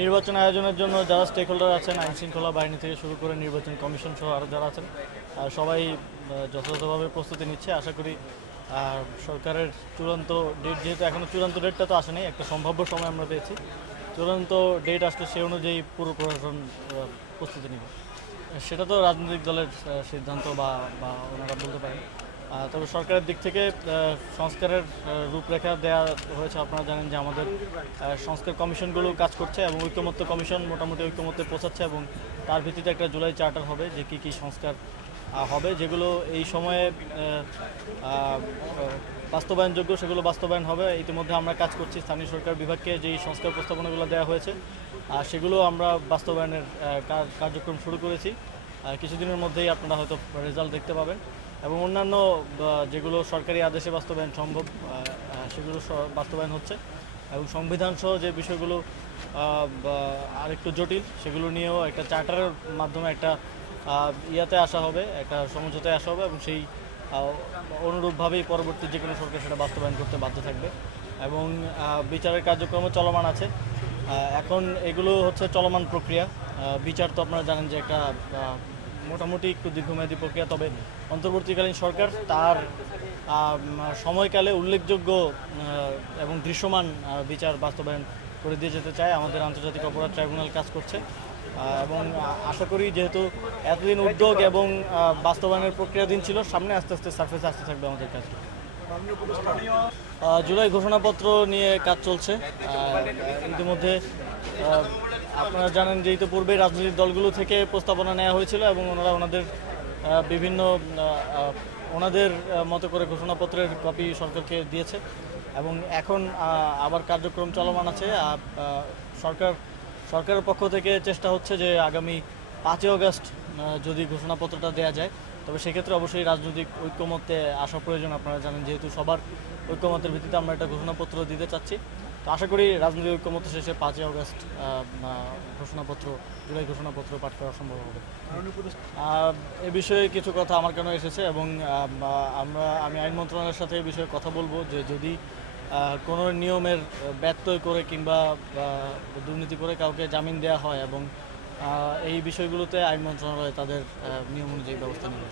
নির্বাচন আয়োজনের জন্য যারা স্টেক হোল্ডার আছেন, আইন শৃঙ্খলা বাহিনী থেকে শুরু করে নির্বাচন কমিশন সহ আরও যারা আছেন সবাই যথাযথভাবে প্রস্তুতি নিচ্ছে। আশা করি আর সরকারের চূড়ান্ত ডেট যেহেতু এখনও চূড়ান্ত ডেটটা তো আসেনি, একটা সম্ভাব্য সময় আমরা পেয়েছি। চূড়ান্ত ডেট আসলে সে অনুযায়ী পুরো প্রশাসন প্রস্তুতি নেবে। সেটা তো রাজনৈতিক দলের সিদ্ধান্ত বা ওনারা বলতে পারেন। তবে সরকারের দিক থেকে সংস্কারের রূপরেখা দেওয়া হয়েছে। আপনারা জানেন যে আমাদের সংস্কার কমিশনগুলো কাজ করছে এবং ঐক্যমত্য কমিশন মোটামুটি ঐক্যমত্যে পৌঁছাচ্ছে এবং তার ভিত্তিতে একটা জুলাই চার্টার হবে যে কী কী সংস্কার হবে। যেগুলো এই সময়ে বাস্তবায়নযোগ্য, সেগুলো বাস্তবায়ন হবে। ইতিমধ্যে আমরা কাজ করছি স্থানীয় সরকার বিভাগকে যেই সংস্কার প্রস্তাবনাগুলো দেওয়া হয়েছে, আর সেগুলো আমরা বাস্তবায়নের কার্যক্রম শুরু করেছি। কিছুদিনের মধ্যেই আপনারা হয়তো রেজাল্ট দেখতে পাবেন। এবং অন্যান্য যেগুলো সরকারি আদেশে বাস্তবায়ন সম্ভব সেগুলো বাস্তবায়ন হচ্ছে। এবং সংবিধান সহ যে বিষয়গুলো আরেকটু জটিল, সেগুলো নিয়েও একটা চার্টারের মাধ্যমে একটা ইয়াতে আসা হবে, একটা সমঝোতায় আসা হবে এবং সেই অনুরূপভাবেই পরবর্তী যে কোনো সরকার সেটা বাস্তবায়ন করতে বাধ্য থাকবে। এবং বিচারের কার্যক্রমও চলমান আছে। এখন এগুলো হচ্ছে চলমান প্রক্রিয়া। বিচার তো আপনারা জানেন যে একটা মোটামুটি একটু দীর্ঘমেয়াদী প্রক্রিয়া, তবে অন্তর্বর্তীকালীন সরকার তার সময়কালে উল্লেখযোগ্য এবং দৃশ্যমান বিচার বাস্তবায়ন করে দিয়ে যেতে চায় আমাদের আন্তর্জাতিক অপরাধ ট্রাইব্যুনাল কাজ করছে। এবং আশা করি যেহেতু এতদিন উদ্যোগ এবং বাস্তবায়নের প্রক্রিয়াধীন ছিল, সামনে আস্তে আস্তে সার্ফেসে আসতে থাকবে আমাদের কাজ। জুলাই ঘোষণাপত্র নিয়ে কাজ চলছে। ইতিমধ্যে আপনারা জানেন যে ইতিপূর্বে রাজনৈতিক দলগুলো থেকে প্রস্তাবনা নেওয়া হয়েছিল এবং ওনারা ওনাদের বিভিন্ন ওনাদের মতো করে ঘোষণাপত্রের কপি সরকারকে দিয়েছে এবং এখন আবার কার্যক্রম চলমান আছে। সরকার, সরকারের পক্ষ থেকে চেষ্টা হচ্ছে যে আগামী পাঁচই আগস্ট যদি ঘোষণাপত্রটা দেওয়া যায়, তবে সেক্ষেত্রে অবশ্যই রাজনৈতিক ঐক্যমত্যে আসা প্রয়োজন। আপনারা জানেন যেহেতু সবার ঐক্যমতের ভিত্তিতে আমরা একটা ঘোষণাপত্র দিতে চাচ্ছি। তো আশা করি রাজনৈতিক ঐক্যমত্য শেষে পাঁচই আহ, ঘোষণাপত্র জুলাই ঘোষণাপত্র পাঠ করা সম্ভব হবে। এ বিষয়ে কিছু কথা আমার কেন এসেছে এবং আমরা আমি আইন মন্ত্রণালয়ের সাথে এই বিষয়ে কথা বলব যে যদি কোনো নিয়মের ব্যত্যয় করে কিংবা দুর্নীতি করে কাউকে জামিন দেওয়া হয় এবং এই বিষয়গুলোতে আইন মন্ত্রণালয় তাদের নিয়ম অনুযায়ী ব্যবস্থা নেবে।